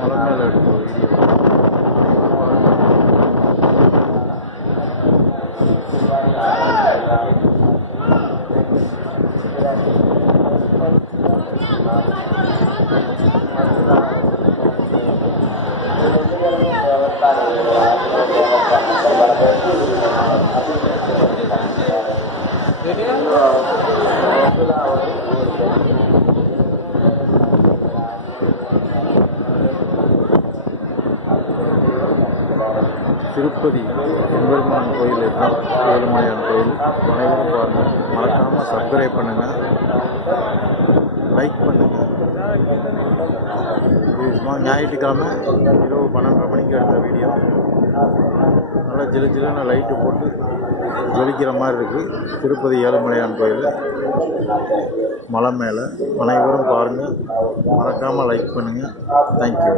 மலை மேலே எடுத்த வீடியோ. திருப்பதி எம்பெருமான் கோயில் இதுதான், ஏழுமலையான் கோயில். அனைவரும் பாருங்கள், மறக்காமல் சப்ஸ்கிரைப் பண்ணுங்கள், லைக் பண்ணுங்கள். இது சும்மா ஞாயிற்றுக்கிழமை இரவு 12:30 மணிக்கு எடுத்த வீடியோ. நல்லா ஜிலு ஜிலுன்னு லைட்டு போட்டு ஜொலிக்கிற மாதிரி இருக்குது திருப்பதி ஏழுமலையான் கோயில் மலை மேலே. அனைவரும் பாருங்கள், மறக்காமல் லைக் பண்ணுங்கள். தேங்க்யூ.